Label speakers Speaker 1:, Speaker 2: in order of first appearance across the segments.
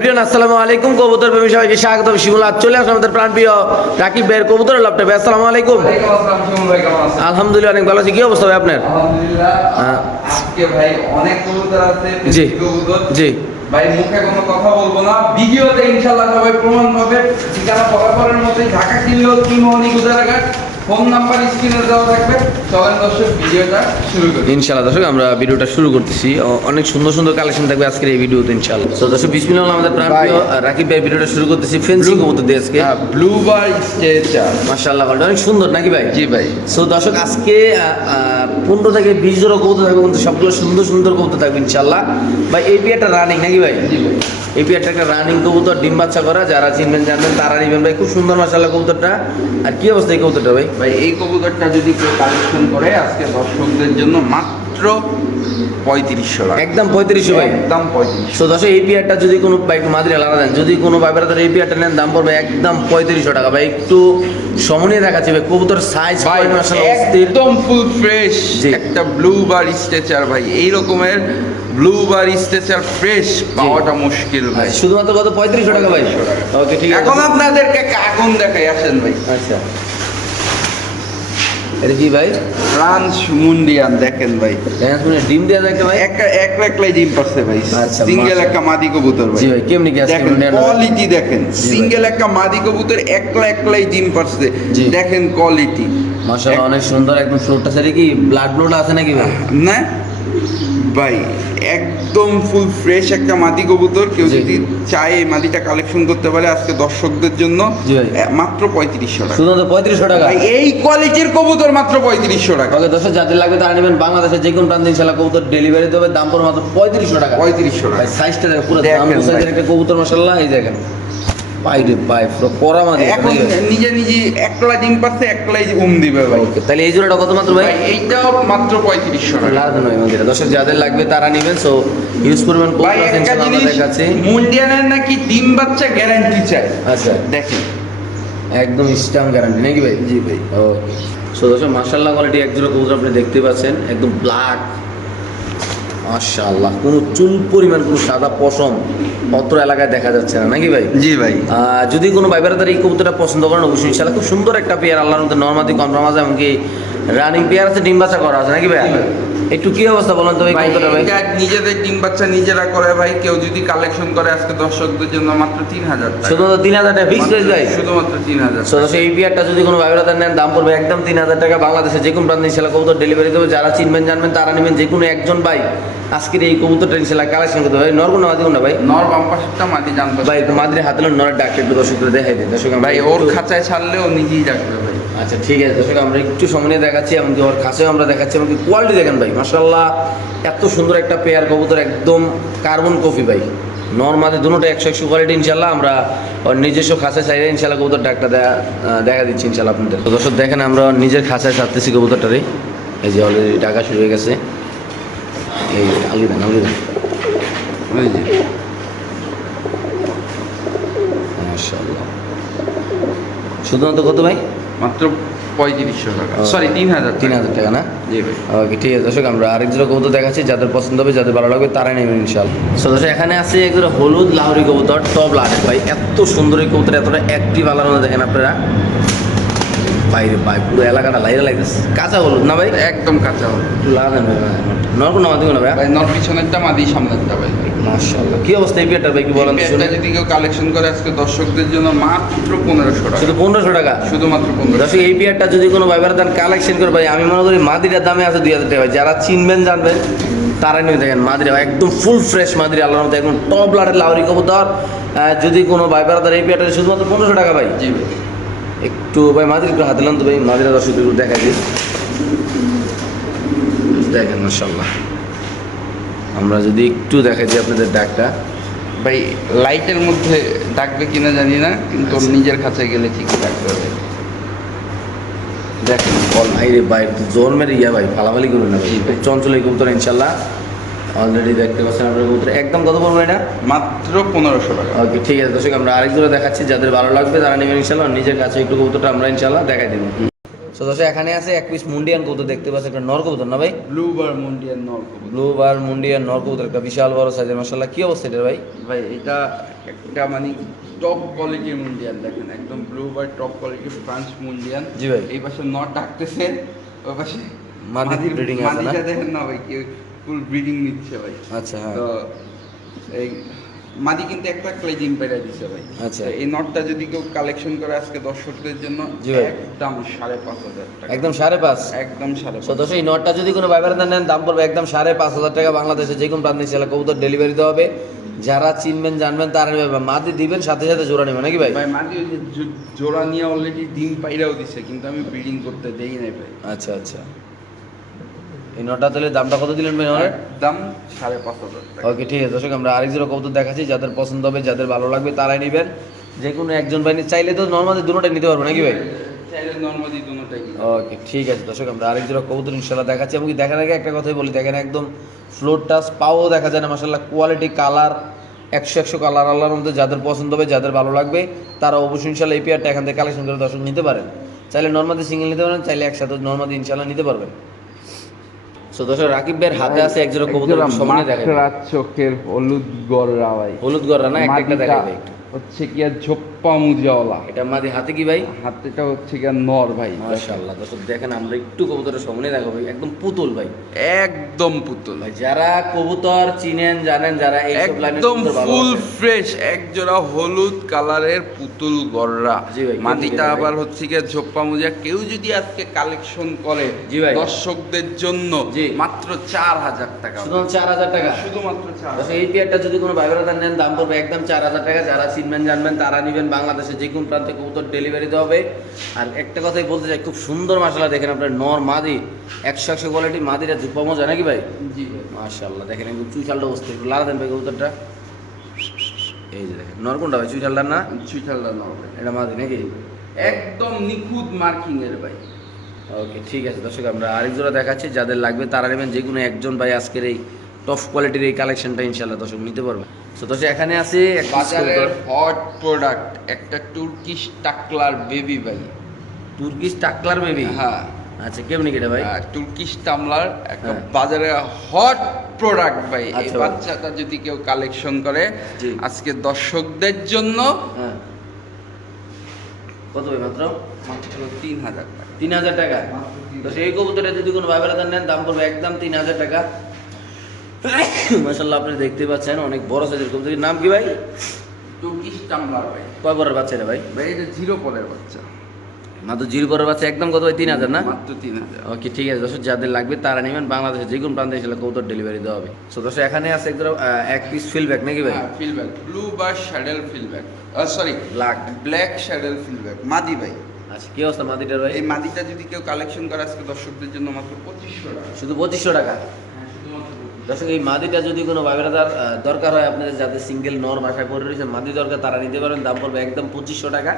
Speaker 1: প্রিয় আসসালামু আলাইকুম। কবুতর প্রেমী সবাইকে স্বাগতম। শিমুল আজ চলে আসলাম আমাদের প্রাণপ্রিয় রাকিব ভাইয়ের কবুতর লাভটা ভাই আসসালামু আলাইকুম? আলহামদুলিল্লাহ অনেক ভালো আছি। কি অবস্থা ভাই আপনার।
Speaker 2: আজকে ভাই অনেক কবুতর। আছে,
Speaker 1: জি। জি
Speaker 2: ভাই মুখে কোনো কথা বলব না। ভিডিওতে ইনশাল্লাহ সবাই প্রমাণ পাবে। ঠিকানা বরাবরের মধ্যে ঢাকা কিনলেও ত্রিমোহনী গুজারাঘাট। ফোন নাম্বার স্ক্রিনে দেওয়া থাকবে। চলেন দর্শক ভিডিওটা শুরু করি।
Speaker 1: ইনশাআল্লাহ দর্শক আমরা ভিডিওটা শুরু করতেছি। অনেক সুন্দর সুন্দর কালেকশন থাকবে আজকের এই ভিডিওতে ইনশাআল্লাহ। তো দর্শক বিসমিল্লাহ আমাদের রাকিব ভাই ভিডিওটা শুরু করতেছি ফেন্সি কবুতর দিয়ে আজকে।
Speaker 2: ব্লু বার স্টেচার
Speaker 1: মাশাআল্লাহ অনেক সুন্দর নাকি ভাই?
Speaker 2: জি ভাই।
Speaker 1: সো দর্শক আজকে পনেরো থেকে বিশ জোড়া কবুতর থাকবে কিন্তু সবগুলো সুন্দর সুন্দর কবুতর থাকবে ইনশাল্লাহ ভাই এই বিয়েটা রানিং নাকি ভাই?
Speaker 2: জি ভাই।
Speaker 1: এই বিয়েটা একটা রানিং কবুতর ডিম বাচ্চা করা যারা চিনবেন জানবেন তারা নিবেন ভাই। খুব সুন্দর মাসাল্লাহ কবুতরটা। আর কি অবস্থা এই কবুতরটা ভাই?
Speaker 2: ভাই এই কবুতরটা যদি কেউ কালেকশন করে আজকে দর্শকদের জন্য মাত্র পঁয়ত্রিশশো
Speaker 1: একদম পঁয়ত্রিশশো ভাই।
Speaker 2: একদম পঁয়ত্রিশশো।
Speaker 1: এই পিয়ারটা যদি কোনো মাদ্রি আলাদা দেন যদি কোনো ভাই বেড়াতে এই পিয়ারটা নেন দাম পড়বে একদম পঁয়ত্রিশশো টাকা। ভাই একটু সমনীয় দেখাচ্ছে ভাই কবুতর সাইজ
Speaker 2: ভাই একদম ফুল ফ্রেশ। একটা ব্লু বার স্ট্রেচার ভাই এই রকমের ব্লু বার স্ট্রেচার ফ্রেশ পাওয়াটা মুশকিল ভাই
Speaker 1: শুধুমাত্র কত? পঁয়ত্রিশশো টাকা ভাই। ওকে ঠিক আছে।
Speaker 2: এখন আপনাদেরকে আগুন দেখাই আসেন ভাই।
Speaker 1: আচ্ছা। এটা কি ভাই?
Speaker 2: ফ্রান্স মুন্ডিয়ান দেখেন ভাই।
Speaker 1: মানে ডিম দেওয়া দেখেন ভাই?
Speaker 2: একটা এক একলাই ডিম পাচ্ছে ভাই।
Speaker 1: আচ্ছা,
Speaker 2: সিঙ্গেল একটা মাদি কবুতর ভাই।
Speaker 1: জি ভাই কেমনি কি
Speaker 2: দেখেন কোয়ালিটি দেখেন। সিঙ্গেল একটা মাদি কবুতর একলা একলাই ডিম পাচ্ছে দেখেন কোয়ালিটি
Speaker 1: মাশাআল্লাহ অনেক সুন্দর একদম ফ্লোরটা সারি কি ব্লাড ব্লোড আছে নাকি ভাই?
Speaker 2: না। ভাই একদম ফুল ফ্রেশ একটা মাদি কবুতর। কেউ। যদি চায় এই মাদিটা কালেকশন করতে পারে আজকে দর্শকদের জন্য মাত্র পঁয়ত্রিশশো টাকা।
Speaker 1: শুধুমাত্র পঁয়ত্রিশশো টাকা?
Speaker 2: এই কোয়ালিটির কবুতর মাত্র পঁয়ত্রিশশো টাকা।
Speaker 1: ওকে দশ যাদের লাগবে তারা নেবেন বাংলাদেশের যে কোনো প্রান্তে ইনশাল্লাহ কবুতর ডেলিভারি দেবে। দাম পড়বে মাত্র পঁয়ত্রিশশো টাকা।
Speaker 2: পঁয়ত্রিশশো টাকা।
Speaker 1: সাইজটা পুরো দাম সাইজের একটা কবুতর মশাল্লাহ এই দেখেন।
Speaker 2: এখন। নিজে নিজে একলা ডিম পাচ্ছে একলাই উম দিবে ভাই।
Speaker 1: তাহলে এই জোড়াটা কত মাত্র ভাই
Speaker 2: এইটাও মাত্র পঁয়ত্রিশশো টাকা।
Speaker 1: লাগাতে নয় মন্দিরে। দর্শক যাদের লাগবে তারা নেবেন সো ইউজ করবেন
Speaker 2: মুন্ডিয়ানের নাকি ডিম বাচ্চা গ্যারান্টি চাই।
Speaker 1: আচ্ছা।
Speaker 2: দেখেন
Speaker 1: একদম স্টাম গ্যারান্টি নাকি ভাই?
Speaker 2: জি ভাই।
Speaker 1: ওকে। সো দর্শক মার্শাল্লাহ কোয়ালিটি এক জোড়া কবুতর আপনি দেখতে পাচ্ছেন একদম ব্ল্যাক মাশাআল্লাহ কোনো চুল পরিমাণ কোনো সাদা পশম। অত্র এলাকায় দেখা যাচ্ছে না নাকি ভাই?
Speaker 2: জি ভাই।
Speaker 1: যদি কোনো ভাই তার এই কবুতরটা পছন্দ করেন অবশ্যই ইনশাল্লাহ খুব সুন্দর একটা পেয়ার আল্লাহর মধ্যে নর্মাদি কনফার্ম আছে এমনকি রানিং পেয়ার আছে ডিম বাচ্চা করা আছে নাকি ভাই। একটু কি অবস্থা বলেন তো ভাই
Speaker 2: ভাই
Speaker 1: কবুতরটা ভাই?
Speaker 2: নিজেদের ডিম বাচ্চা নিজেরা করে ভাই কেউ যদি কালেকশন করে আজকে দর্শকদের জন্য মাত্র তিন হাজার টাকা।
Speaker 1: শুধুমাত্র তিন হাজার টাকা ফিক্স প্রাইস ভাই
Speaker 2: শুধুমাত্র তিন হাজার
Speaker 1: সো এই পেয়ারটা যদি কোনো ভাইবারা তার নেন দাম পড়বে একদম তিন হাজার টাকা। বাংলাদেশে যে কোনো প্রান্তে ইনশাল্লাহ কবুতর ডেলিভারি দেবে। যারা চিনবেন জানবেন তারা নেবেন যে কোনো একজন ভাই আজকের এই কবুতরটা ইনশাল্লাহ কালেকশন করতে হবে। নর কোনো মাদি না ভাই?
Speaker 2: নর বাম্পাসটা মাটি জানতো
Speaker 1: ভাই একটু মাদ্রে হাতে নরের ডাক্তার একটু দর্শক দেখাই দিন। দর্শক
Speaker 2: ভাই ওর খাঁচায় ছাড়লে ও নিজেই ডাকবে ভাই।
Speaker 1: আচ্ছা ঠিক আছে, দর্শক, আমরা একটু সময় নিয়ে দেখাচ্ছি, এমনকি ওর কাছেও আমরা দেখাচ্ছি, এমনকি কোয়ালিটি দেখেন ভাই মাসাল্লাহ এত সুন্দর একটা পেয়ার কবুতর, একদম কার্বন কফি ভাই। নর্মালি দুটোটা একশো একশো কোয়ালিটি ইনশাল্লাহ আমরা ওর নিজস্ব খাঁচায় চাইলে ইনশাল্লাহ কবুতর ডাকটা দেখা দিচ্ছি ইনশাল্লাহ আপনাদের। তো দর্শক, দেখেন, আমরা নিজের খাঁচায় ছাড়তেছি কবুতরটারে। এই যে অলরেডি ডাকা শুরু হয়ে গেছে। এই আলগি দেন আলগি দেন। শুধুমাত্র কত ভাই?
Speaker 2: মাত্র পঁয়ত্রিশশো টাকা। সরি তিন হাজার
Speaker 1: তিন হাজার টাকা না?
Speaker 2: জি ভাই।
Speaker 1: ওকে ঠিক আছে দর্শক আমরা আরেক জোড়া কবুতর দেখাচ্ছি যাদের পছন্দ হবে যাদের ভালো লাগবে তারাই নেবেন ইনশাল্লাহ সো দর্শক এখানে আছে এক জোড়া হলুদ লাহরি কবুতর টপ লাটের ভাই এত সুন্দর এই কবুতর এতটা অ্যাক্টিভ মধ্যে দেখেন আপনারা। বাইরে ভাই পুরো এলাকাটা লাইরে লাগতেছে কাঁচা হলুদ না ভাই?
Speaker 2: একদম কাঁচা হবে
Speaker 1: একটু লাগান ভাই নরকম নামা দিও না ভাই?
Speaker 2: ভাই নর পিছনেরটা মাদি সামনেরটা ভাই।
Speaker 1: মাশাআল্লাহ। কি অবস্থা এই পেয়ারটার ভাই কি বলেন শুনে
Speaker 2: যদি কেউ কালেকশন করে আজকে দর্শকদের জন্য মাত্র পনেরোশো টাকা।
Speaker 1: শুধু পনেরোশো টাকা?
Speaker 2: শুধুমাত্র পনেরোশো
Speaker 1: দর্শক এই পেয়ারটা যদি কোনো ভাইবার তার কালেকশন করে ভাই আমি মনে করি মাদিরার দামে আছে দুই হাজার টাকা। ভাই। যারা চিনবেন জানবেন তারা নিয়ে দেখেন মাদিরা। একদম ফুল ফ্রেশ মাদিরা আল্লাহর মধ্যে একদম টপ লাটের লাউরি কবুতর। যদি কোনো ভাইবার তার এই পেয়ারটা শুধুমাত্র পনেরোশো টাকা ভাই।
Speaker 2: জি ভাই।
Speaker 1: একটু ভাই মাদির একটু হাতে লান তো ভাই মাদিরা দর্শক একটু দেখা দিই। দেখেন মাসাল্লাহ আমরা যদি একটু দেখা দিই আপনাদের ডাকটা
Speaker 2: ভাই লাইটের মধ্যে ডাকবে কিনা জানি না কিন্তু নিজের কাছে গেলে ঠিকই ডাকবে
Speaker 1: দেখেন বল ভাই রে ভাই জোর মেরে ইয়া ভাই ফালাফালি করবে না ভাই। চঞ্চল কবুতর ইনশাল্লাহ অলরেডি দেখতে পাচ্ছেন আপনার কবুতর। একদম কত পড়বে এটা?
Speaker 2: মাত্র পনেরোশো টাকা।
Speaker 1: ওকে ঠিক আছে দর্শক আমরা আরেক জোড়া দেখাচ্ছি যাদের ভালো লাগবে তারা নেবেন ইনশাল্লাহ। নিজের কাছে একটু কবুতরটা আমরা ইনশাল্লাহ দেখাই দেবো। তো দর্শক এখানে আছে এক পিস মুন্ডিয়ান কবুতর দেখতে পাচ্ছেন একটা নর কবুতর না ভাই?
Speaker 2: ব্লু বার মন্ডিয়ান নল কবুতর।
Speaker 1: ব্লু বার মুন্ডিয়ান নর কবুতর একটা বিশাল বড় সাইজের মাসাল্লাহ কি অবস্থা এটা ভাই?
Speaker 2: ভাই এটা একটা মানে টপ কোয়ালিটির মুন্ডিয়ান দেখেন একদম ব্লু বার টপ কোয়ালিটির ফ্রান্স মুন্ডিয়ান।
Speaker 1: জি ভাই।
Speaker 2: এই পাশে নট ডাকতেছে ওই পাশে
Speaker 1: মাদি
Speaker 2: মাদির-
Speaker 1: breeding আছে না?
Speaker 2: দেখেন না ভাই কি ফুল ব্রিডিং নিচ্ছে ভাই।
Speaker 1: আচ্ছা হ্যাঁ।
Speaker 2: তো এই মাদি কিন্তু একটা ডিম পেড়া দিছে ভাই।
Speaker 1: আচ্ছা।
Speaker 2: এই নটটা যদি কেউ কালেকশন করে আজকে দর্শকদের জন্য। একদম সাড়ে পাঁচ হাজার টাকা।
Speaker 1: একদম সাড়ে পাঁচ?
Speaker 2: একদম সাড়ে পাঁচ।
Speaker 1: দর্শক এই নটটা যদি কোনো বাইবার নেন দাম পড়বে একদম সাড়ে পাঁচ হাজার টাকা বাংলাদেশে। যে কোনো প্রান্তে সেলা কবুতর ডেলিভারি দেওয়া হবে। যারা চিনবেন জানবেন তারা নেবে। মাদি দিবেন সাথে সাথে জোড়া নেবে নাকি ভাই?
Speaker 2: ভাই মাদি ওই যে জোড়া নিয়ে অলরেডি ডিম পাইরাও দিছে কিন্তু আমি ব্রিডিং করতে দেই নাই ভাই।
Speaker 1: আচ্ছা আচ্ছা। এই নটা তাহলে দামটা কত দিলেন ভাই আমার
Speaker 2: একদম সাড়ে পাঁচ হাজার
Speaker 1: ওকে ঠিক আছে দর্শক আমরা আরেক জোড়া কবুতর দেখাচ্ছি যাদের পছন্দ হবে যাদের ভালো লাগবে তারাই নেবেন। যে কোনো একজন ভাই চাইলে তো নর্মালি দুটোটাই নিতে পারব নাকি ভাই? ওকে ঠিক আছে দর্শক আমরা আরেক জোড়া কবুতর ইনশাল্লাহ দেখাচ্ছি। এবং দেখার আগে একটা কথাই বলি দেখেন একদম ফ্লোর টাচ পাও দেখা যায় না মাসাল্লাহ কোয়ালিটি কালার একশো একশো কালার আল্লাহর মধ্যে যাদের পছন্দ হবে যাদের ভালো লাগবে তারা অবশ্যই ইনশাল্লাহ এই পেয়ারটা এখান থেকে কালেকশন করে দর্শক নিতে পারেন। চাইলে নর্মাদি সিঙ্গেল নিতে পারেন চাইলে একসাথে নর্মাদি ইনশাল্লাহ নিতে পারবেন। সো দর্শক রাকিব ভাইয়ের হাতে আছে কবুতর সামনে
Speaker 2: চোখের হলুদ গররা ভাই
Speaker 1: হলুদ গড়া না একটা একটা।
Speaker 2: মাদিটা হচ্ছে কি আর ঝোপ্পা মুজাওয়ালা
Speaker 1: এটা মাদি হাতে কি ভাই?
Speaker 2: হাতেটা হচ্ছে নর ভাই।
Speaker 1: মাশাআল্লাহ দর্শক দেখেন আমরা একটু কবুতরের সামনে দেখো ভাই একদম পুতুল ভাই।
Speaker 2: একদম পুতুল।
Speaker 1: ভাই যারা কবুতর চিনেন জানেন যারা এই সব লাইনে
Speaker 2: একদম ফুল ফ্রেশ এক জোড়া হলুদ কালারের পুতুল গররা। মাটিটা আবার হচ্ছে গিয়ে ঝোপ্পা মুজা কেউ যদি আজকে কালেকশন করে
Speaker 1: জি ভাই।
Speaker 2: দর্শকদের জন্য। মাত্র চার হাজার টাকা।
Speaker 1: শুধু চার হাজার টাকা?
Speaker 2: শুধুমাত্র চার
Speaker 1: এই পেয়ারটা যদি কোনো ভাইবেরাদার নেন দাম পড়বে একদম চার হাজার টাকা। যারা চিনবেন জানবেন তারা নেবেন বাংলাদেশে যে কোন প্রান্তে কবুতর ডেলিভারি দেওয়া হবে। আর একটা কথাই বলতে চাই খুব সুন্দর মাসালা দেখেন আপনার নর মাদি একশো একশো কোয়ালিটি মাদিরা ধুপা মজা নাকি ভাই?
Speaker 2: জি
Speaker 1: মাশাল্লাহ দেখেন একদম চুইঠালটা বসতে একটু লাড়া দেন ভাই কবুতরটা। এই যে দেখেন নর কোনটা ভাই চুইঠালটার না?
Speaker 2: ছুইঠাল্লা নর
Speaker 1: এটা মাদি নাকি?
Speaker 2: একদম নিখুঁত মার্কিং এর ভাই।
Speaker 1: ওকে ঠিক আছে দর্শক আমরা আরেক জোড়া দেখাচ্ছি যাদের লাগবে তারা নেবেন যে কোনো একজন ভাই আজকের এই টপ কোয়ালিটির এই কালেকশনটা ইনশাল্লাহ দর্শক নিতে পারবে। তো দর্শক এখানে আছে
Speaker 2: বাজারের হট প্রোডাক্ট একটা তুর্কিশ টাকলার বেবি ভাই।
Speaker 1: তুর্কিশ টাকলার বেবি
Speaker 2: হ্যাঁ।
Speaker 1: আচ্ছা কেমনি কেটে ভাই?
Speaker 2: তুর্কিশ টামলার একটা
Speaker 1: হ্যাঁ।
Speaker 2: বাজারে হট প্রোডাক্ট ভাই। এই
Speaker 1: আচ্ছা
Speaker 2: বাচ্চাটা যদি কেউ কালেকশন করে। আজকে দর্শকদের জন্য
Speaker 1: হ্যাঁ। কত ভাই মাত্র?
Speaker 2: মাত্র তিন হাজার টাকা।
Speaker 1: তিন হাজার টাকা। তো সেই কবুতরটা যদি কোনো ভাইবেরাদার নেন দাম পড়বে একদম তিন হাজার টাকা। মাসাল্লাহ আপনি দেখতে পাচ্ছেন অনেক বড় সাইজের কবুতরের নাম কি ভাই?
Speaker 2: তুর্কিশ টামলার ভাই।
Speaker 1: কয় বড় বাচ্চা এটা ভাই?
Speaker 2: ভাই এটা জিরো পরের বাচ্চা।
Speaker 1: মাত্র জিরো বড় বাচ্চা একদম কত ভাই? তিন হাজার না?
Speaker 2: মাত্র তিন হাজার।
Speaker 1: ওকে ঠিক আছে। দর্শক যাদের লাগবে তারা নেবেন। বাংলাদেশে যে কোনো প্রান্তে এসে কৌতর ডেলিভারি দেওয়া হবে। সো দর্শক এখানে আছে একদম এক পিস ফিলব্যাক নাকি ভাই?
Speaker 2: ফিলব্যাক ব্লু বা শ্যাডেল ফিলব্যাক সরি
Speaker 1: ব্ল্যাক
Speaker 2: ব্ল্যাক শ্যাডেল ফিলব্যাক মাদি ভাই।
Speaker 1: আচ্ছা কি অবস্থা মাদিটার ভাই?
Speaker 2: এই মাদিটা যদি কেউ কালেকশন করে আজকে দর্শকদের জন্য মাত্র পঁচিশশো টাকা।
Speaker 1: শুধু পঁচিশশো টাকা? দর্শক এই মাদিটা যদি কোনো ভাইবেরাদার দরকার হয় আপনাদের যাদের সিঙ্গেল নর বাসা করে রয়েছে মাদি দরকার তারা নিতে পারেন। দাম পড়বে একদম পঁচিশশো টাকা।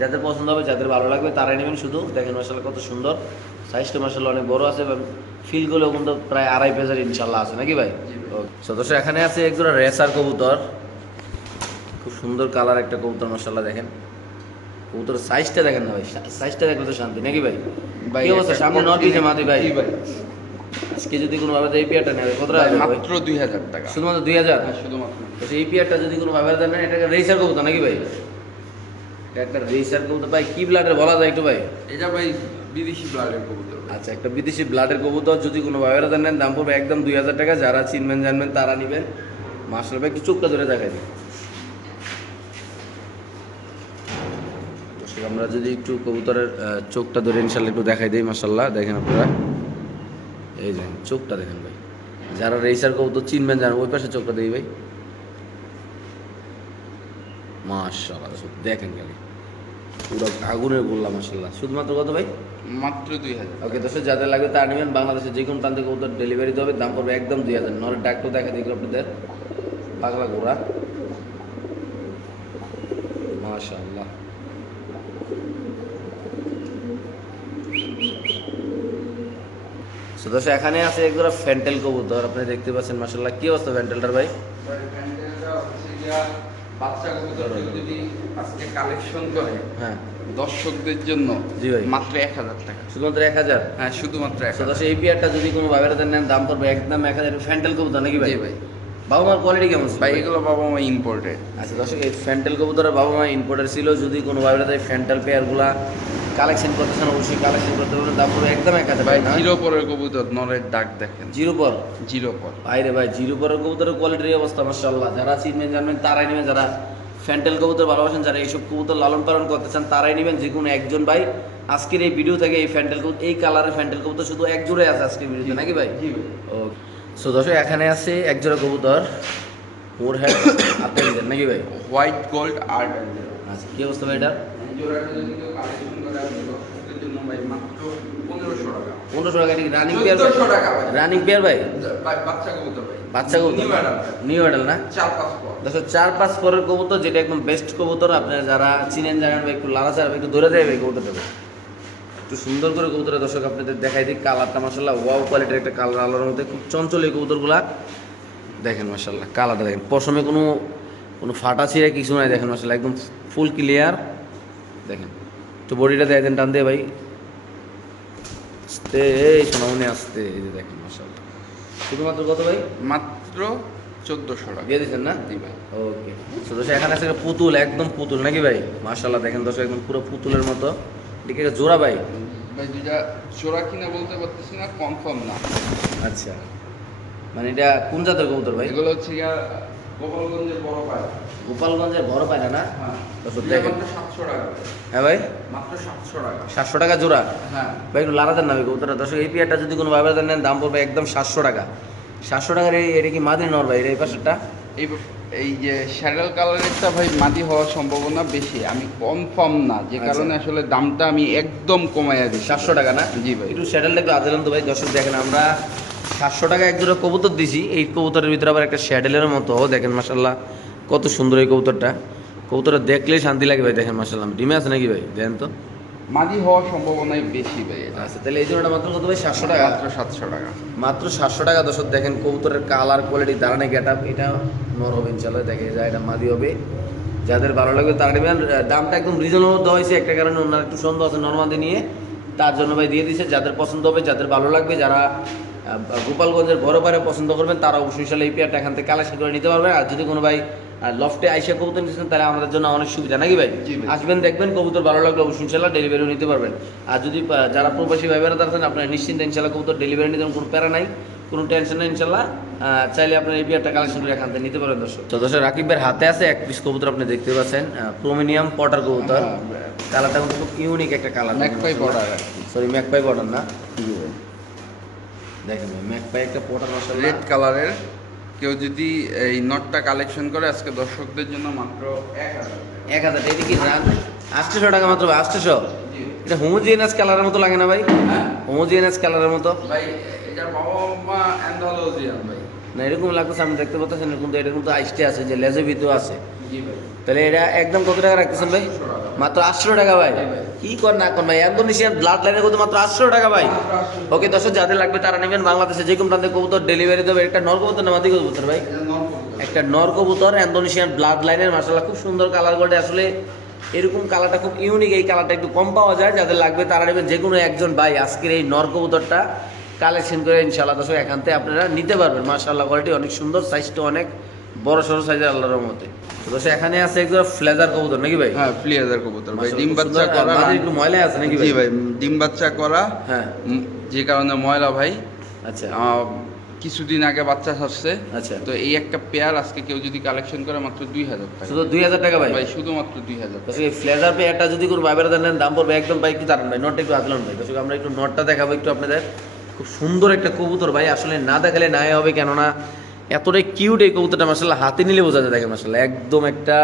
Speaker 1: যাদের পছন্দ হবে যাদের ভালো লাগবে তারাই নেবেন। শুধু দেখেন মশালা কত সুন্দর। সাইজটা মশালা অনেক বড় আছে এবং ফিলগুলো কিন্তু প্রায় আড়াই পেজার ইনশাল্লাহ আছে নাকি ভাই? সদস্য এখানে আছে একজোড়া রেসার কবুতর। খুব সুন্দর কালার একটা কবুতর মশাল্লা দেখেন। কবুতর সাইজটা দেখেন না ভাই সাইজটা দেখলে তো শান্তি নাকি ভাই? ভাই সামনে নর পিছে মাদি ভাই?
Speaker 2: ভাই।
Speaker 1: আজকে যদি কোনো ভাবে এই পেয়ারটা নেবে কত টাকা
Speaker 2: মাত্র দুই হাজার টাকা।
Speaker 1: শুধুমাত্র দুই হাজার?
Speaker 2: হ্যাঁ শুধুমাত্র।
Speaker 1: আচ্ছা এই পেয়ারটা যদি কোনো ভাবে দেন এটা একটা রেসার কবুতর নাকি ভাই? এটা একটা রেসার কবুতর। ভাই কি ব্লাডের বলা যায় একটু ভাই?
Speaker 2: এটা ভাই বিদেশি ব্লাডের কবুতর।
Speaker 1: আচ্ছা একটা বিদেশি ব্লাডের কবুতর যদি কোনো ভাবে নেন দাম পড়বে একদম দুই হাজার টাকা। যারা চিনবেন জানবেন তারা নেবেন। মাসের ভাই চোখটা ধরে দেখাই দর্শক, আমরা যদি একটু কবুতরের চোখটা ধরে ইনশাল্লাহ একটু দেখাই দিই মাসাল্লাহ দেখেন আপনারা। এই যে চোখটা দেখেন ভাই। যারা রেসার কবুতর চিনবেন জানেন ওই পাশে চোখটা দিই ভাই। মাশাল্লাহ দেখেন খালি। পুরো আগুনের গোল্লা মাসাল্লাহ শুধুমাত্র কত ভাই?
Speaker 2: মাত্র দুই হাজার।
Speaker 1: ওকে দর্শক যাদের লাগবে তারা নেবেন। বাংলাদেশের যে কোনো প্রান্তে কবুতর ডেলিভারি দেবে দাম পড়বে একদম দুই হাজার। নরের ডাক্তার দেখা দেখল আপনাদের পাগলা ঘোড়া। মাশাআল্লাহ। দর্শক এখানে আছে একজোড়া ফ্যান্টেল কবুতর আপনি দেখতে পাচ্ছেন মাসাল্লাহ কি অবস্থা ফ্যান্টেলটার ভাই?
Speaker 2: বাচ্চা কবুতর যদি আজকে কালেকশন করে
Speaker 1: হ্যাঁ।
Speaker 2: দর্শকদের জন্য
Speaker 1: জি ভাই।
Speaker 2: মাত্র এক হাজার টাকা।
Speaker 1: শুধুমাত্র এক হাজার?
Speaker 2: হ্যাঁ শুধুমাত্র এক
Speaker 1: তো
Speaker 2: হাজার
Speaker 1: এই পেয়ারটা যদি কোনো নেন দাম পড়বে একদম এক হাজার। ফ্যান্টেল কবুতর নাকি ভাই? বাবা মার কোয়ালিটি কেমন
Speaker 2: ভাই এগুলো বাবা মা ইম্পোর্টেড
Speaker 1: আচ্ছা দর্শক এই ফ্যান্টেল কবুতরের বাবা মা ছিল যদি কোনো ফ্যান্টেল পেয়ারগুলা কালেকশন করতে চান অবশ্যই কালেকশন করতে পারবেন। পড়বে একদম এক হাজার
Speaker 2: ভাই
Speaker 1: ভাই
Speaker 2: জিরো পরের কবুতর নরের ডাক দেখেন।
Speaker 1: জিরো পর?
Speaker 2: জিরো পর।
Speaker 1: বাইরে ভাই জিরো পরের কবুতরের কোয়ালিটির অবস্থা মাশাআল্লাহ। যারা চিনবেন জানবেন তারাই নেবেন। যারা ফ্যান্টেল কবুতর ভালোবাসেন যারা এইসব কবুতর লালন পালন করতে চান তারাই নেবেন। যে কোনো একজন ভাই আজকের এই ভিডিও থেকে এই ফ্যান্টেল কবুতর এই কালারের ফ্যান্টেল কবুতর শুধু এক জোড়ে আছে আজকের ভিডিওতে নাকি ভাই?
Speaker 2: জি ভাই।
Speaker 1: ও সো দর্শক এখানে আছে এক জোড়া কবুতর ফোর হেড আপনি নাকি ভাই?
Speaker 2: হোয়াইট গোল্ড আর্ট
Speaker 1: আচ্ছা কি অবস্থা ভাই এটা?
Speaker 2: পনেরোশো টাকা।
Speaker 1: পনেরোশো রানিং পেয়ার
Speaker 2: চোদ্দশো টাকা ভাই।
Speaker 1: রানিং পেয়ার ভাই?
Speaker 2: ভাই বাচ্চা কবুতর ভাই।
Speaker 1: বাচ্চা কবুতর।
Speaker 2: নিউ
Speaker 1: অ্যাডাল না? দেখো চার পাঁচ পরের কবুতর যেটা একদম বেস্ট কবুতর আপনারা যারা চিনেন জানেন বা একটু লালা চার একটু ধরে ভাই কবুতরটা একটু সুন্দর করে কবুতরের দর্শক আপনাদের দেখাই দিই কালারটা মাসাল্লাহ ওয়াও কোয়ালিটির একটা কালার আলোর মধ্যে খুব চঞ্চল এই কবুতরগুলা। দেখেন মাসাল্লাহ কালারটা দেখেন। পশমে কোনো কোনো ফাটা ছিঁড়ে কিছু নাই দেখেন মাসাল্লাহ একদম ফুল ক্লিয়ার দেখেন। তো বডিটা দেয় দেন টান দিয়ে ভাই। আস্তে এই সোনামনি আসতে এই যে দেখেন মাসাল্লাহ শুধুমাত্র কত ভাই?
Speaker 2: মাত্র চোদ্দশো টাকা।
Speaker 1: দিয়ে দিচ্ছেন না?
Speaker 2: জি ভাই।
Speaker 1: ওকে। দর্শক এখানে আছে পুতুল একদম পুতুল নাকি ভাই? মাশাল্লাহ দেখেন দর্শক একদম পুরো পুতুলের মতো। এদিকে একটা জোড়া ভাই।
Speaker 2: ভাই দুইটা চোরা কিনা বলতে পারতেছি না কনফার্ম না।
Speaker 1: আচ্ছা। মানে এটা কোন জাতের কবুতর ভাই?
Speaker 2: এগুলো হচ্ছে গোপালগঞ্জের বড় পায়
Speaker 1: গোপালগঞ্জের বড় পায়রা না?
Speaker 2: হ্যাঁ। সাতশো টাকা
Speaker 1: হ্যাঁ ভাই?
Speaker 2: মাত্র সাতশো টাকা।
Speaker 1: সাতশো টাকা জোড়া?
Speaker 2: হ্যাঁ।
Speaker 1: ভাই একটু লারা দেন না ভাই কবুতরটা দর্শক এই পেয়ারটা যদি কোনো ভাবে নেন দাম পড়বে একদম সাতশো টাকা। সাতশো টাকার এই এটা কি মাদির নর ভাই এই পাশেরটা?
Speaker 2: এই এই যে শ্যাডেল কালারেরটা ভাই মাটি হওয়ার সম্ভাবনা বেশি। আমি কনফার্ম না যে
Speaker 1: আচ্ছা।
Speaker 2: কারণে আসলে দামটা আমি একদম কমাইয়া দিই
Speaker 1: সাতশো টাকা না?
Speaker 2: জি ভাই।
Speaker 1: একটু স্যাডেলটা একটু আদিলাম তো ভাই। দর্শক দেখেন আমরা সাতশো টাকা এক জোড়া কবুতর দিছি। এই কবুতরের ভিতরে আবার একটা স্যাডেলের মতো। দেখেন মাসাল্লাহ কত সুন্দর এই কবুতরটা। কবুতরটা দেখলেই শান্তি লাগে ভাই দেখেন মাসাল্লাহ ডিমে আছে নাকি ভাই? দেখেন তো।
Speaker 2: মাদি হওয়ার সম্ভাবনাই বেশি ভাই এটা।
Speaker 1: আচ্ছা তাহলে এই জোড়াটা মাত্র কত ভাই? সাতশো টাকা?
Speaker 2: মাত্র সাতশো টাকা।
Speaker 1: মাত্র সাতশো টাকা। দর্শক দেখেন কবুতরের কালার কোয়ালিটি দাঁড়ানে গেট আপ এটা নর হবে ইনশাল্লাহ দেখে যায় এটা মাদি হবে। যাদের ভালো লাগবে তারা নেবেন। দামটা একদম রিজনেবল দেওয়া হয়েছে। একটা কারণে ওনার একটু সন্দেহ আছে নর্মাদি নিয়ে। তার জন্য ভাই দিয়ে দিচ্ছে যাদের পছন্দ হবে যাদের ভালো লাগবে যারা গোপালগঞ্জের বড় পারে পছন্দ করবেন তারা অবশ্যই ইনশাল্লাহ এই পেয়ারটা এখান থেকে কালেকশন করে নিতে পারবেন। আর যদি কোনো ভাই লফটে আইসা কবুতর নিচ্ছেন তাহলে আমাদের জন্য অনেক সুবিধা। নাকি ভাই? আসবেন দেখবেন কবুতর ভালো লাগলে অবশ্যই ইনশাল্লাহ ডেলিভারিও নিতে পারবেন। আর যদি যারা প্রবাসী ভাই বেড়াতে আছেন আপনার নিশ্চিন্তে ইনশাল্লাহ কবুতর ডেলিভারি নিতে কোনো প্যারা নাই কোনো টেনশন নেই ইনশাল্লাহ চাইলে আপনার এই বিয়ারটা কালেকশন করে এখান থেকে নিতে পারেন দর্শক। তো দর্শক রাকিবের হাতে আছে এক পিস কবুতর আপনি দেখতে পাচ্ছেন প্রোমিনিয়াম পটার কবুতর।
Speaker 2: হ্যাঁ,
Speaker 1: কালারটা কিন্তু খুব ইউনিক একটা colour
Speaker 2: magpie border
Speaker 1: sorry magpie pouter না? দেখেন ম্যাকপাই একটা পটার
Speaker 2: রেড কালারের কেউ যদি এই নটটা কালেকশন করে আজকে দর্শকদের জন্য মাত্র এক হাজার।
Speaker 1: এক হাজার এটা কি রান আটশোশো টাকা মাত্র আটশোশো এটা হোমোজিনিয়াস কালারের মতো লাগে না ভাই? হোমোজিনিয়াস কালারের মতো?
Speaker 2: ভাই এটা বাবা মা ভাই।
Speaker 1: না এরকম লাগতেছে আমি দেখতে পাচ্ছি এরকম তো এরকম তো আইসটে আছে যে লেজে ভিতরে আছে। তাহলে এটা একদম কত টাকা রাখতেছেন ভাই? মাত্র আটশো টাকা ভাই। কি কর না কর ভাই? ইন্দোনেশিয়ান ব্লাড লাইনের কত? মাত্র আটশো টাকা ভাই।
Speaker 2: মাত্র 800
Speaker 1: ওকে দর্শক যাদের লাগবে তারা নেবেন বাংলাদেশে যে কোনো প্রান্তে কবুতর ডেলিভারি দেবে। একটা নর কবুতর না মাদি কবুতর ভাই। একটা নর কবুতর ইন্দোনেশিয়ান ব্লাড লাইনের মাসাল্লাহ খুব সুন্দর কালার করে আসলে এরকম কালারটা খুব ইউনিক এই কালারটা একটু কম পাওয়া যায়। যাদের লাগবে তারা নেবেন যে কোনো একজন ভাই আজকের এই নর কবুতরটা। কালেকশন করে ইনশাল্লাহ দর্শক এখান থেকে আপনারা নিতে পারবেন। মাশাল্লাহ কোয়ালিটি অনেক সুন্দর সাইজটা অনেক বড় সড়ো সাইজের আল্লাহর মতে দর্শক এখানে আছে একজন ফ্লেজার কবুতর নাকি ভাই?
Speaker 2: হ্যাঁ ফ্লিয়াজার কবুতর ভাই ডিম বাচ্চা করা।
Speaker 1: একটু ময়লা আছে নাকি ভাই
Speaker 2: জি ভাই? ডিম বাচ্চা করা।
Speaker 1: হ্যাঁ।
Speaker 2: যে কারণে ময়লা ভাই।
Speaker 1: আচ্ছা।
Speaker 2: কিছুদিন আগে বাচ্চা ছাড়ছে।
Speaker 1: আচ্ছা।
Speaker 2: তো এই একটা পেয়ার আজকে কেউ যদি কালেকশন করে মাত্র দুই হাজার টাকা।
Speaker 1: শুধু দুই হাজার টাকা ভাই?
Speaker 2: ভাই শুধুমাত্র দুই হাজার
Speaker 1: এই ফ্লেজার পে একটা যদি কোনো বাইবের দেন দাম পড়বে একদম ভাই কি দাঁড়ান ভাই নটটা একটু হাতলাম ভাই। দর্শক আমরা একটু নটটা দেখাবো একটু আপনাদের। খুব সুন্দর একটা কবুতর ভাই আসলে না দেখালে নাই হবে কেননা এতটাই কিউট এই কবুতরটা মাসাল্লাহ হাতে নিলে বোঝা যায় দেখেন মাসাল্লাহ একদম একটা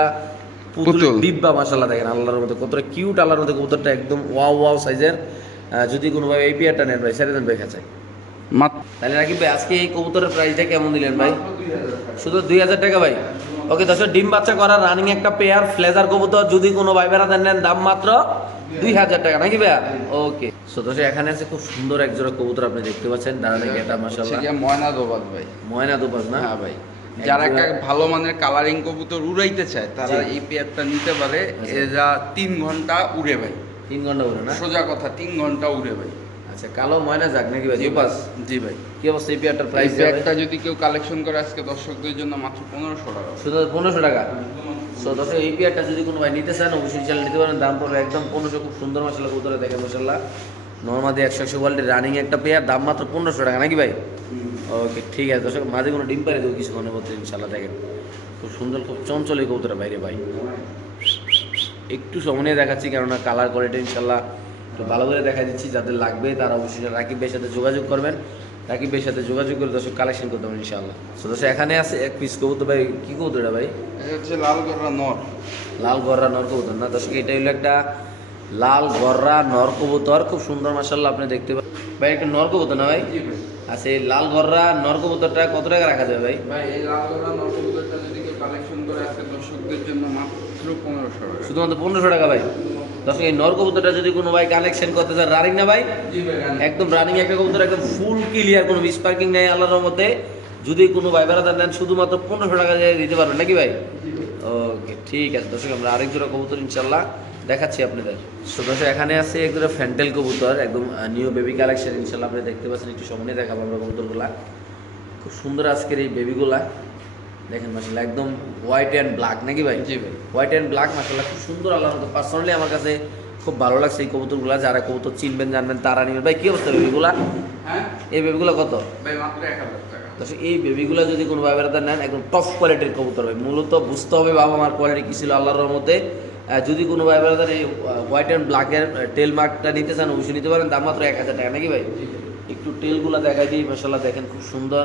Speaker 1: পুতুল। ডিব্বা মাসাল্লাহ দেখেন আল্লাহর মধ্যে কতটা কিউট আল্লাহর মধ্যে কবুতরটা একদম ওয়াও ওয়াও সাইজের যদি কোনো ভাই এই পেয়ারটা নেন ভাই ছেড়ে দেন ভাই খাঁচায়। তাহলে ভাই আজকে এই কবুতরের প্রাইসটা কেমন দিলেন ভাই? শুধু দুই হাজার টাকা ভাই? ওকে দর্শক ডিম বাচ্চা করা রানিং একটা পেয়ার ফ্লেজার কবুতর যদি কোনো ভাই বেড়া দেন নেন দাম মাত্র দুই হাজার টাকা নাকি ভাইয়া? ওকে সো দর্শক এখানে আছে খুব সুন্দর এক জোড়া কবুতর আপনি দেখতে পাচ্ছেন দাঁড়ানে গেটা মাসাল্লাহ
Speaker 2: ময়না দোবাদ ভাই।
Speaker 1: ময়না দুপাস না?
Speaker 2: হ্যাঁ ভাই। যারা একটা ভালো মানের কালারিং কবুতর উড়াইতে চায় তারা। এই পেয়ারটা নিতে পারে।
Speaker 1: আচ্ছা।
Speaker 2: এরা তিন ঘণ্টা উড়ে ভাই।
Speaker 1: তিন ঘণ্টা করে না?
Speaker 2: সোজা কথা তিন ঘণ্টা উড়ে ভাই।
Speaker 1: আচ্ছা কালো ময়না যাক নাকি ভাই?
Speaker 2: জি
Speaker 1: পাস
Speaker 2: জি ভাই।
Speaker 1: কি অবস্থা এই পেয়ারটার প্রাইস
Speaker 2: পেয়ারটা যদি কেউ কালেকশন করে আজকে দর্শকদের জন্য মাত্র পনেরোশো টাকা।
Speaker 1: শুধু পনেরোশো টাকা? সো দর্শক এই পেয়ারটা যদি কোনো ভাই নিতে চান অবশ্যই চাল নিতে পারেন। দাম পড়বে একদম পনেরোশো খুব সুন্দর মশলা কবুতরে দেখেন মশাল্লাহ নর্মাদি একশো একশো কোয়ালিটির রানিং একটা পেয়ার দাম মাত্র পনেরোশো টাকা নাকি ভাই? ওকে ঠিক আছে দর্শক মাঝে কোনো ডিম পারে দেবো কিছুক্ষণের মধ্যে ইনশাল্লাহ দেখেন। খুব সুন্দর খুব চঞ্চল এই কবুতরের বাইরে ভাই। একটু সময় দেখাচ্ছি কেননা কালার কোয়ালিটি ইনশাল্লাহ একটু ভালো করে দেখা দিচ্ছি যাদের লাগবে তারা অবশ্যই রাকিব ভাইয়ের সাথে যোগাযোগ করবেন। রাকিব ভাইয়ের সাথে যোগাযোগ করে দর্শক কালেকশন করতে পারেন ইনশাল্লাহ তো দর্শক এখানে আছে এক পিস কবুতর ভাই কী কবুতর এটা ভাই?
Speaker 2: হচ্ছে লাল গররা নর।
Speaker 1: লাল গররা নর কবুতর না? দর্শক এটা হলো একটা লাল গররা নর কবুতর। খুব সুন্দর মাসাল্লাহ আপনি দেখতে পাবেন ভাই একটা নর কবুতর না ভাই? আচ্ছা এই লাল গররা নর কবুতরটা কত টাকা রাখা যাবে ভাই?
Speaker 2: ভাই এই লাল গররা নর কবুতরটা যদি কালেকশন করে আজকে দর্শকদের জন্য মাত্র পনেরোশো টাকা।
Speaker 1: শুধুমাত্র পনেরোশো টাকা ভাই? দর্শক এই নর কবুতরটা যদি কোনো ভাই কালেকশন করতে চান রানিং না ভাই। একদম রানিং একটা কবুতর একদম ফুল ক্লিয়ার কোনো স্পার্কিং নেই আল্লাহর মধ্যে যদি কোনো ভাই বেড়াতে নেন শুধুমাত্র পনেরোশো টাকা দিয়ে দিতে পারবেন নাকি ভাই?
Speaker 2: ভাই।
Speaker 1: ওকে ঠিক আছে দর্শক আমরা আরেক জোড়া কবুতর ইনশাল্লাহ দেখাচ্ছি আপনাদের। সো দর্শক এখানে আছে এক জোড়া ফ্যান্টেল কবুতর একদম নিউ বেবি কালেকশন ইনশাল্লাহ আপনি দেখতে পাচ্ছেন একটু সামনে দেখাবো আমরা কবুতরগুলা। খুব সুন্দর আজকের এই বেবিগুলা দেখেন মাসাল্লাহ একদম হোয়াইট অ্যান্ড ব্ল্যাক নাকি ভাই?
Speaker 2: জি ভাই।
Speaker 1: হোয়াইট অ্যান্ড ব্ল্যাক মাসাল্লাহ খুব সুন্দর আল্লাহর মতো। পার্সোনালি আমার কাছে খুব ভালো লাগছে এই কবুতরগুলা। যারা কবুতর চিনবেন জানবেন তারা নিবেন। ভাই কি অবস্থা বেবিগুলা
Speaker 2: হ্যাঁ?
Speaker 1: এই বেবিগুলো কত?
Speaker 2: ভাই মাত্র এক হাজার টাকা।
Speaker 1: এই বেবিগুলো যদি কোনো ব্যবহার নেন একদম টপ কোয়ালিটির কবুতর হবে মূলত বুঝতে হবে বাবা মার কোয়ালিটি কী ছিল আল্লাহর রহমতে। যদি কোনো ব্যবহার এই হোয়াইট অ্যান্ড ব্ল্যাকের টেল মার্কটা নিতে চান অবশ্যই নিতে পারেন। দাম মাত্র এক হাজার টাকা নাকি ভাই? একটু টেলগুলো দেখা দিই মশাল্লাহ দেখেন খুব সুন্দর।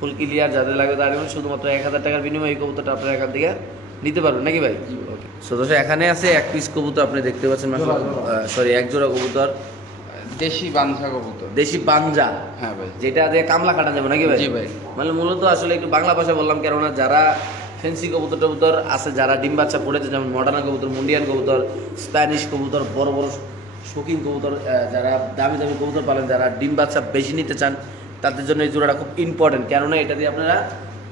Speaker 1: ফুল ক্লিয়ার যাদের লাগে তার জন্য শুধুমাত্র এক হাজার টাকার বিনিময়ে এই কবুতরটা আপনারা এখান থেকে নিতে পারবেন নাকি ভাই? ওকে। সো এখানে আছে এক পিস কবুতর আপনি দেখতে পাচ্ছেন সরি এক জোড়া কবুতর।
Speaker 2: দেশি বাঞ্ছা কবুতর।
Speaker 1: দেশি পাঞ্জা
Speaker 2: হ্যাঁ ভাই।
Speaker 1: যেটা দিয়ে কামলা কাটা যাবে নাকি ভাই?
Speaker 2: জি ভাই।
Speaker 1: মানে মূলত আসলে একটু বাংলা ভাষা বললাম কেননা যারা ফেন্সি কবুতর টবুতর আছে যারা ডিম বাচ্চা পড়েছে যেমন মডার্না কবুতর মুন্ডিয়ান কবুতর স্প্যানিশ কবুতর বড় বড় শৌখিন কবুতর যারা দামি দামি কবুতর পালেন যারা ডিম বাচ্চা বেশি নিতে চান তাদের জন্য এই জোড়াটা খুব ইম্পর্টেন্ট কেননা এটা দিয়ে আপনারা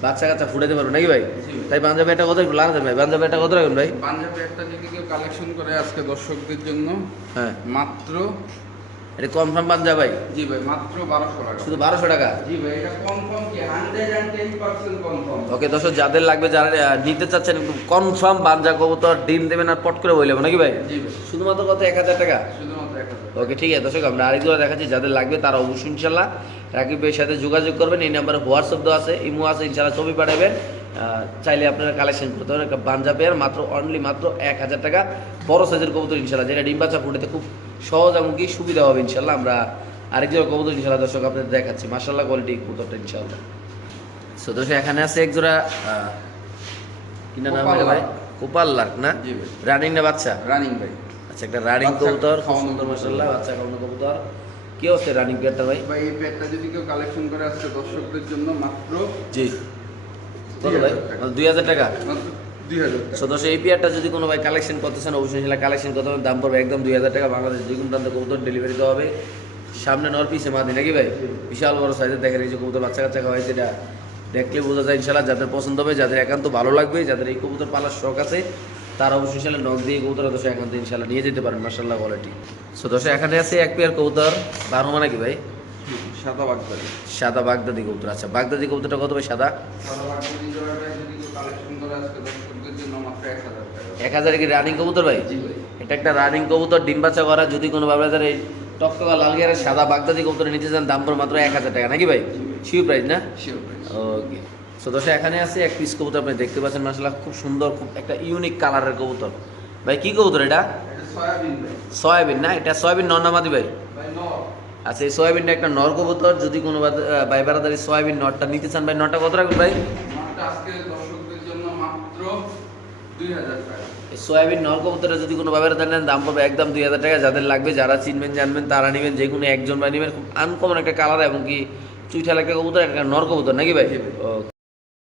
Speaker 1: বাচ্চা কাচ্চা ফুটাতে পারবেন নাকি ভাই। তাই পাঞ্জাবি একটা একটু লাগাতেন ভাই পাঞ্জাবি একটা কথা রাখবেন ভাই?
Speaker 2: পাঞ্জাবি একটা যদি কেউ কালেকশন করে আজকে দর্শকদের জন্য
Speaker 1: হ্যাঁ।
Speaker 2: মাত্র
Speaker 1: এটা কনফার্ম পাঞ্জাব ভাই?
Speaker 2: জি ভাই মাত্র বারোশো টাকা।
Speaker 1: শুধু বারোশো টাকা?
Speaker 2: জি ভাই এটা কনফার্ম কি? Hundred and ten percent confirm
Speaker 1: okay দর্শক যাদের লাগবে যারা নিতে চাচ্ছেন কনফার্ম বাঞ্জা কবুতর ডিম দেবেন আর পট করে বললেন নাকি ভাই?
Speaker 2: জি ভাই।
Speaker 1: শুধুমাত্র কত? এক হাজার টাকা?
Speaker 2: শুধুমাত্র
Speaker 1: ওকে ঠিক আছে দর্শক আমরা আরেকগুলো দেখাচ্ছি যাদের লাগবে তারা অবশ্যই ইনশাল্লাহ রাকিব ভাইয়ের সাথে যোগাযোগ করবেন এই নাম্বারে হোয়াটসঅ্যাপ দেওয়া আছে ইমো আছে ইনশাল্লাহ ছবি পাঠাবেন চাইলে আপনারা কালেকশন করতে পারেন একটা পাঞ্জাবের মাত্র অনলি মাত্র এক হাজার টাকা বড় সাইজের কবুতর ইনশাল্লাহ যেটা ডিম বাচ্চা ফুটেতে খুব সহজ এমনকি সুবিধা হবে ইনশাল্লাহ আমরা আরেকজন কবুতর ইনশাল্লাহ দর্শক আপনাদের দেখাচ্ছি মার্শাল্লাহ কোয়ালিটি কবুতরটা ইনশাল্লাহ সো দর্শক এখানে আছে এক জোড়া কি নাম ভাই। কোপাল লার্ক না? রানিং না বাচ্চা?
Speaker 2: রানিং ভাই।
Speaker 1: আচ্ছা একটা রানিং কবুতর সুন্দর মাসাল্লাহ বাচ্চা খাওয়ানো কবুতর। কি অবস্থা রানিং পেয়ারটা ভাই?
Speaker 2: ভাই এই প্যাকটা যদি কেউ কালেকশন করে আজকে দর্শকদের জন্য মাত্র
Speaker 1: জি। কত ভাই? দুই হাজার টাকা? সদস্য এই পেয়ারটা যদি কোনো ভাই কালেকশন করতে চান অবশ্যই সেটা কালেকশন করতে হবে। দাম পড়বে একদম দুই হাজার টাকা। বাংলাদেশ কবুতর ডেলিভারি দেওয়া হবে। সামনে নর পিসে মাদি নাকি ভাই? বিশাল বড় সাইজের দেখেন এই যে কবুতর বাচ্চা কাচ্চা খাওয়াইছে এটা দেখলে বোঝা যায় ইনশাল্লাহ যাদের পছন্দ হবে যাদের একান্ত ভালো লাগবে যাদের এই কবুতর পালার শখ আছে তারা অবশ্যই ইনশাল্লাহ নখ দিয়ে কবুতর দশ একান্ত ইনশাল্লাহ নিয়ে যেতে পারেন মার্শাল্লাহ কোয়ালিটি সো দশ এখানে আছে এক পেয়ার কবুতর বারো মানে কি ভাই?
Speaker 2: সাদা বাগদারি
Speaker 1: সাদা বাগদাদি কবুতর আচ্ছা বাগদাদি কবুতরটা কত ভাই সাদা?
Speaker 2: এক হাজার
Speaker 1: কি রানিং কবুতর ভাই? এটা একটা রানিং কবুতর ডিম বাচ্চা করা যদি কোনো বাবাদের এই টকটকা লাল গিয়ারের সাদা বাগদাদি কবুতর নিতে চান দাম পড়ে মাত্র এক হাজার টাকা নাকি ভাই? শিউ প্রাইস না?
Speaker 2: শিওর ভাই
Speaker 1: ওকে সো দর্শক এখানে আছে এক পিস কবুতর আপনি দেখতে পাচ্ছেন মাসাল্লাহ খুব সুন্দর খুব একটা ইউনিক কালারের কবুতর। ভাই কি কবুতর এটা?
Speaker 2: সয়াবিন
Speaker 1: না? এটা সয়াবিন নন্নামাদি ভাই?
Speaker 2: ভাই
Speaker 1: আচ্ছা এই সয়াবিনটা একটা নর কবুতর যদি কোনো ভাই বেড়াদারি সয়াবিন নটটা নিতে চান ভাই নটটা কত রাখবেন ভাই? সয়াবিন নর কবুতরটা যদি কোনো ভাবে নেন দাম পাবে একদম দুই হাজার টাকা। যাদের লাগবে যারা চিনবেন জানবেন তারা নেবেন যে কোনো একজন ভাই নেবেন। খুব আনকমন একটা কালার এবং কি চুইঠাল একটা কবুতর একটা নর কবুতর নাকি ভাই? ও